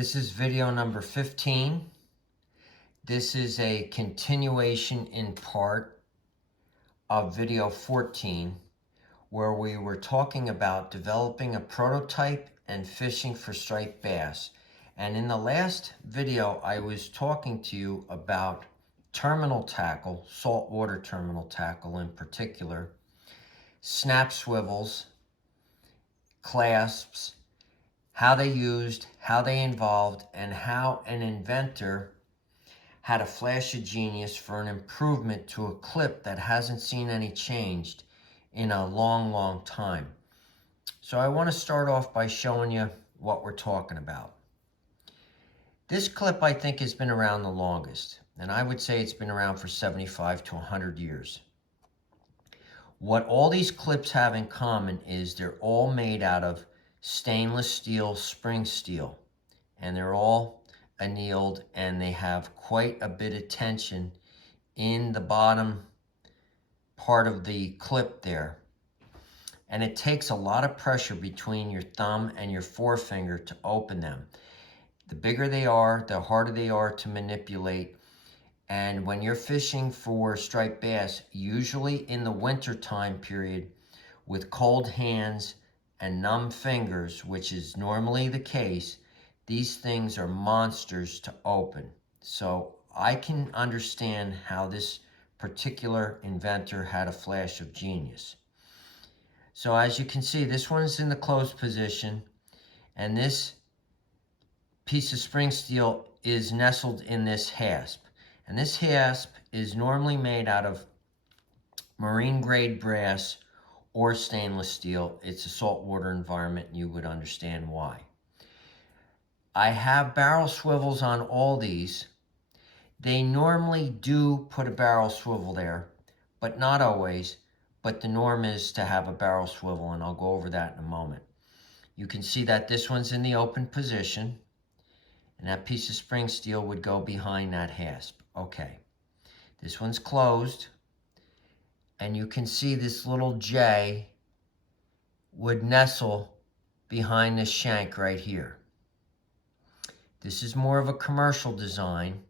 This is video number 15. This is a continuation in part of video 14, where we were talking about developing a prototype and fishing for striped bass. And in the last video, I was talking to you about terminal tackle, saltwater terminal tackle in particular, snap swivels, clasps, how they used, how they involved, and how an inventor had a flash of genius for an improvement to a clip that hasn't seen any change in a long time. So I want to start off by showing you what we're talking about. This clip, I think, has been around the longest, and I would say it's been around for 75 to 100 years. What all these clips have in common is they're all made out of stainless steel spring steel, and they're all annealed, and they have quite a bit of tension in the bottom part of the clip there, and it takes a lot of pressure between your thumb and your forefinger to open them. The bigger they are, the harder they are to manipulate. And when you're fishing for striped bass, usually in the winter time period, with cold hands and numb fingers, which is normally the case, these things are monsters to open. So I can understand how this particular inventor had a flash of genius. So as you can see, this one's in the closed position, and this piece of spring steel is nestled in this hasp. And this hasp is normally made out of marine grade brass or stainless steel. It's a saltwater environment, and you would understand why. I have barrel swivels on all these. They normally do put a barrel swivel there, but not always. But the norm is to have a barrel swivel, and I'll go over that in a moment. You can see that this one's in the open position, and that piece of spring steel would go behind that hasp. Okay, this one's closed, and you can see this little J would nestle behind this shank right here. This is more of a commercial design.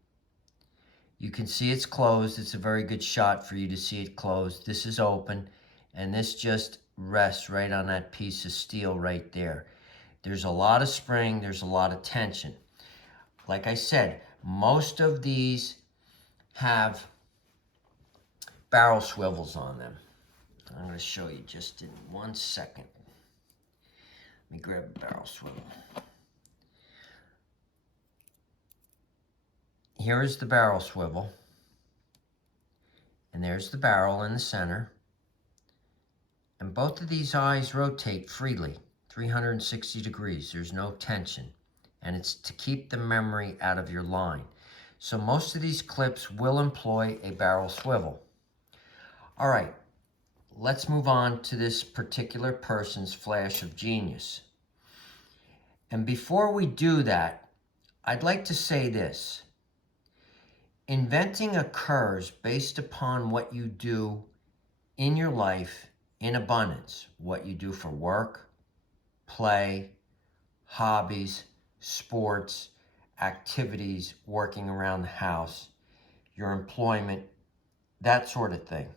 You can see it's closed. It's a very good shot for you to see it closed. This is open, and this just rests right on that piece of steel right there. There's a lot of spring, there's a lot of tension. Like I said, most of these have barrel swivels on them. I'm going to show you just in 1 second. Let me grab a barrel swivel. Here is the barrel swivel, and there's the barrel in the center, and both of these eyes rotate freely, 360 degrees. There's no tension, and it's to keep the memory out of your line. So most of these clips will employ a barrel swivel. All right, let's move on to this particular person's flash of genius. And before we do that, I'd like to say this. Inventing occurs based upon what you do in your life in abundance, what you do for work, play, hobbies, sports, activities, working around the house, your employment, that sort of thing.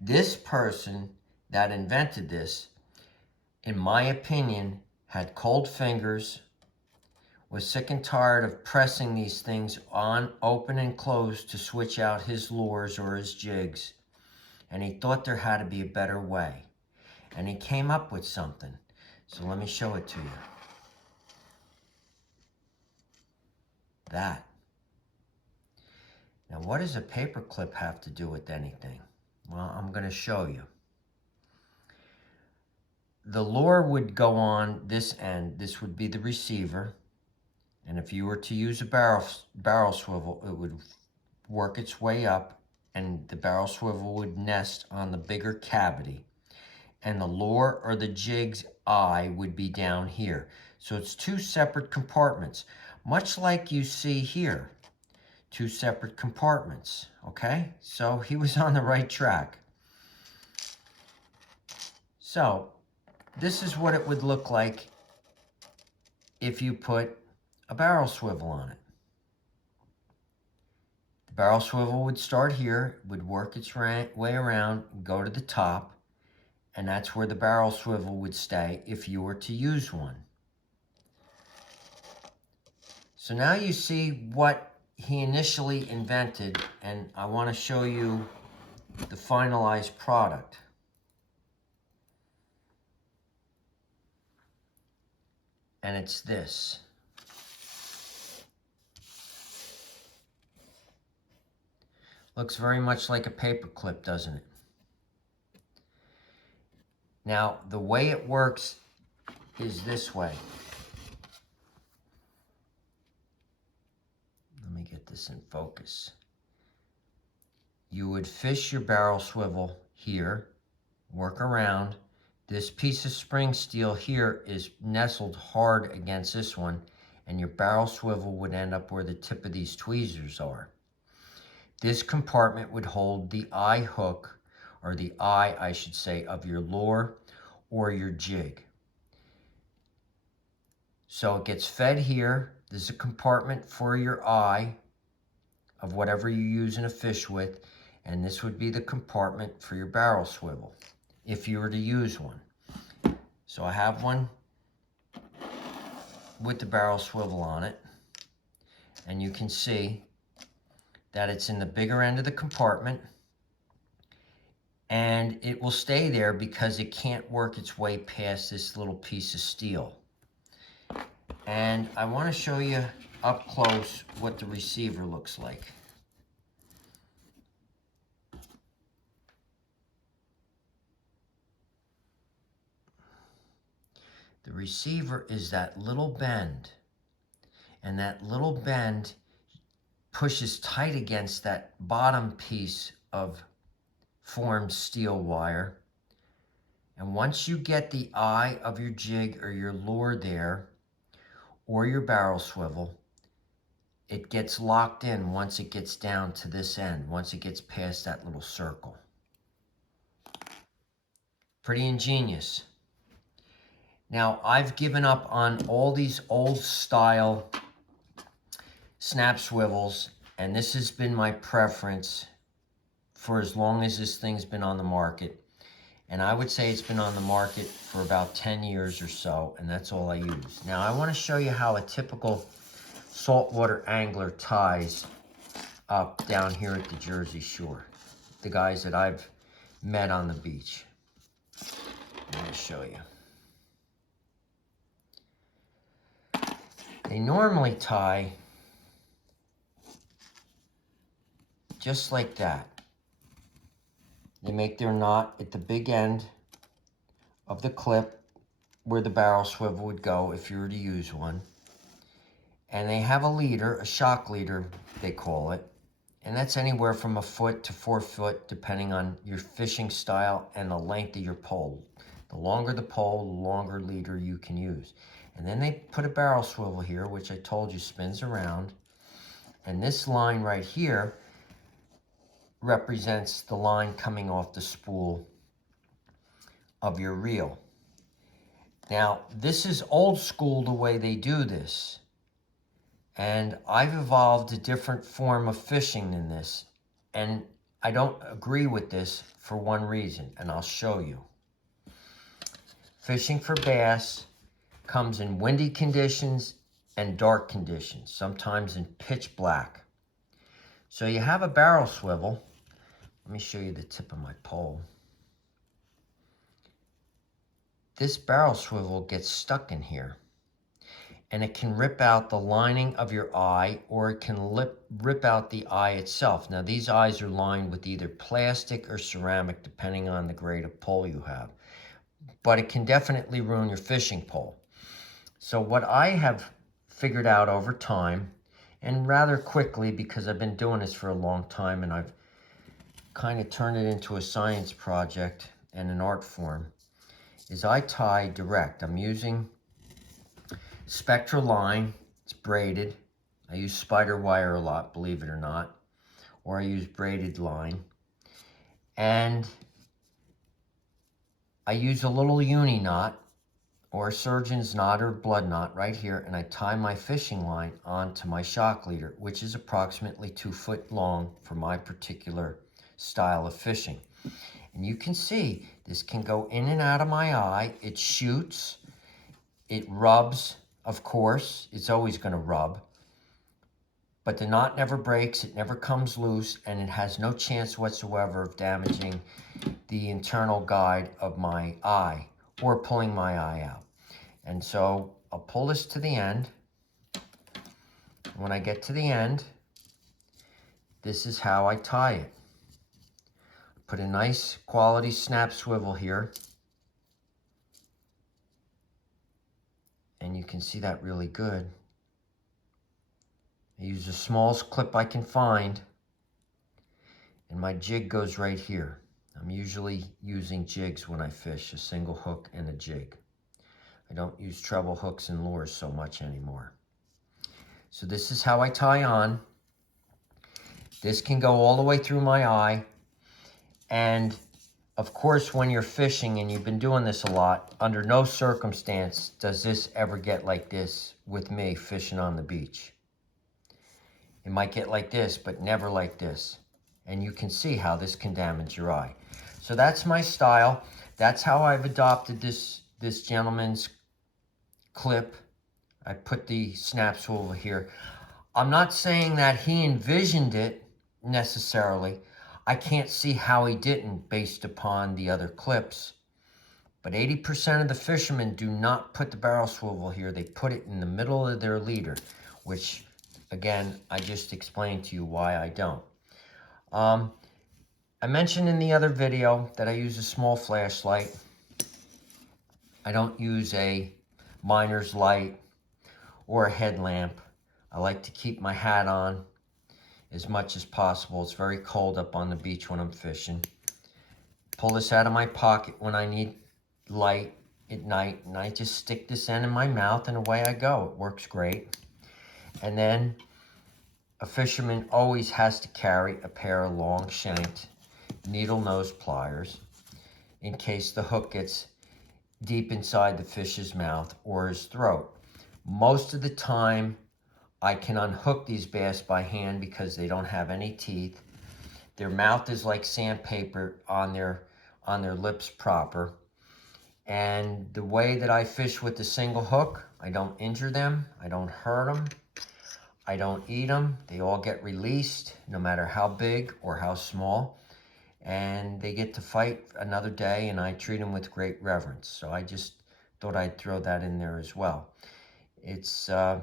This person that invented this, in my opinion, had cold fingers, was sick and tired of pressing these things on open and closed to switch out his lures or his jigs, and he thought there had to be a better way, and he came up with something. So let me show it to you. That. Now, what does a paper clip have to do with anything? Well, I'm going to show you. The lure would go on this end. This would be the receiver. And if you were to use a barrel swivel, it would work its way up, and the barrel swivel would nest on the bigger cavity. And the lure or the jig's eye would be down here. So it's two separate compartments, much like you see here. Two separate compartments, okay? So he was on the right track. So this is what it would look like if you put a barrel swivel on it. The barrel swivel would start here, would work its way around, go to the top, and that's where the barrel swivel would stay if you were to use one. So now you see what he initially invented, and I want to show you the finalized product. And it's this. Looks very much like a paper clip, doesn't it? Now, the way it works is this way. Let me get this in focus. You would fish your barrel swivel here, work around. This piece of spring steel here is nestled hard against this one, and your barrel swivel would end up where the tip of these tweezers are. This compartment would hold the eye hook, or the eye, I should say, of your lure or your jig. So it gets fed here. This is a compartment for your eye of whatever you're using to fish with, and this would be the compartment for your barrel swivel, if you were to use one. So I have one with the barrel swivel on it, and you can see that it's in the bigger end of the compartment, and it will stay there because it can't work its way past this little piece of steel. And I want to show you up close what the receiver looks like. The receiver is that little bend, and that little bend pushes tight against that bottom piece of formed steel wire. And once you get the eye of your jig or your lure there, or your barrel swivel, it gets locked in once it gets down to this end, once it gets past that little circle. Pretty ingenious. Now, I've given up on all these old style snap swivels, and this has been my preference for as long as this thing's been on the market. And I would say it's been on the market for about 10 years or so, and that's all I use. Now, I want to show you how a typical saltwater angler ties up down here at the Jersey Shore. The guys that I've met on the beach. Let me show you. They normally tie just like that. They make their knot at the big end of the clip where the barrel swivel would go if you were to use one. And they have a leader, a shock leader they call it, and that's anywhere from 1 foot to 4 foot depending on your fishing style and the length of your pole. The longer the pole, the longer leader you can use. And then they put a barrel swivel here, which I told you spins around, and this line right here represents the line coming off the spool of your reel. Now, this is old school the way they do this, and I've evolved a different form of fishing than this, and I don't agree with this for one reason, and I'll show you. Fishing for bass comes in windy conditions and dark conditions, sometimes in pitch black. So you have a barrel swivel. Let me show you the tip of my pole. This barrel swivel gets stuck in here, and it can rip out the lining of your eye, or it can rip out the eye itself. Now, these eyes are lined with either plastic or ceramic, depending on the grade of pole you have. But it can definitely ruin your fishing pole. So what I have figured out over time, and rather quickly because I've been doing this for a long time and I've kind of turned it into a science project and an art form, is I tie direct. I'm using Spectra line. It's braided. I use spider wire a lot, believe it or not, or I use braided line. And I use a little uni knot or a surgeon's knot or blood knot right here, and I tie my fishing line onto my shock leader, which is approximately 2 foot long for my particular style of fishing. And you can see this can go in and out of my eye. It shoots, it rubs, of course, it's always going to rub, but the knot never breaks, it never comes loose, and it has no chance whatsoever of damaging the internal guide of my eye or pulling my eye out. And so I'll pull this to the end. When I get to the end, this is how I tie it. Put a nice quality snap swivel here. And you can see that really good. I use the smallest clip I can find. And my jig goes right here. I'm usually using jigs when I fish, a single hook and a jig. I don't use treble hooks and lures so much anymore. So this is how I tie on. This can go all the way through my eye. And of course, when you're fishing, and you've been doing this a lot, under no circumstance does this ever get like this with me fishing on the beach. It might get like this, but never like this. And you can see how this can damage your eye. So that's my style. That's how I've adopted this gentleman's clip. I put the snap swivel here. I'm not saying that he envisioned it necessarily. I can't see how he didn't based upon the other clips. But 80% of the fishermen do not put the barrel swivel here. They put it in the middle of their leader, which, again, I just explained to you why I don't. I mentioned in the other video that I use a small flashlight. I don't use a miner's light or a headlamp. I like to keep my hat on as much as possible. It's very cold up on the beach when I'm fishing. Pull this out of my pocket when I need light at night, and I just stick this end in my mouth and away I go. It works great. And then a fisherman always has to carry a pair of long shanked needle nose pliers in case the hook gets deep inside the fish's mouth or his throat. Most of the time I can unhook these bass by hand because they don't have any teeth. Their mouth is like sandpaper on their lips proper. And the way that I fish with the single hook, I don't injure them, I don't hurt them, I don't eat them. They all get released, no matter how big or how small. And they get to fight another day, and I treat them with great reverence. So I just thought I'd throw that in there as well. It's a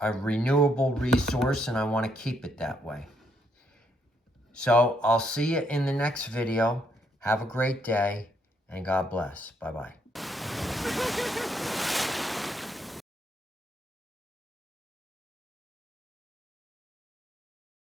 renewable resource, and I want to keep it that way. So I'll see you in the next video. Have a great day, and God bless. Bye-bye.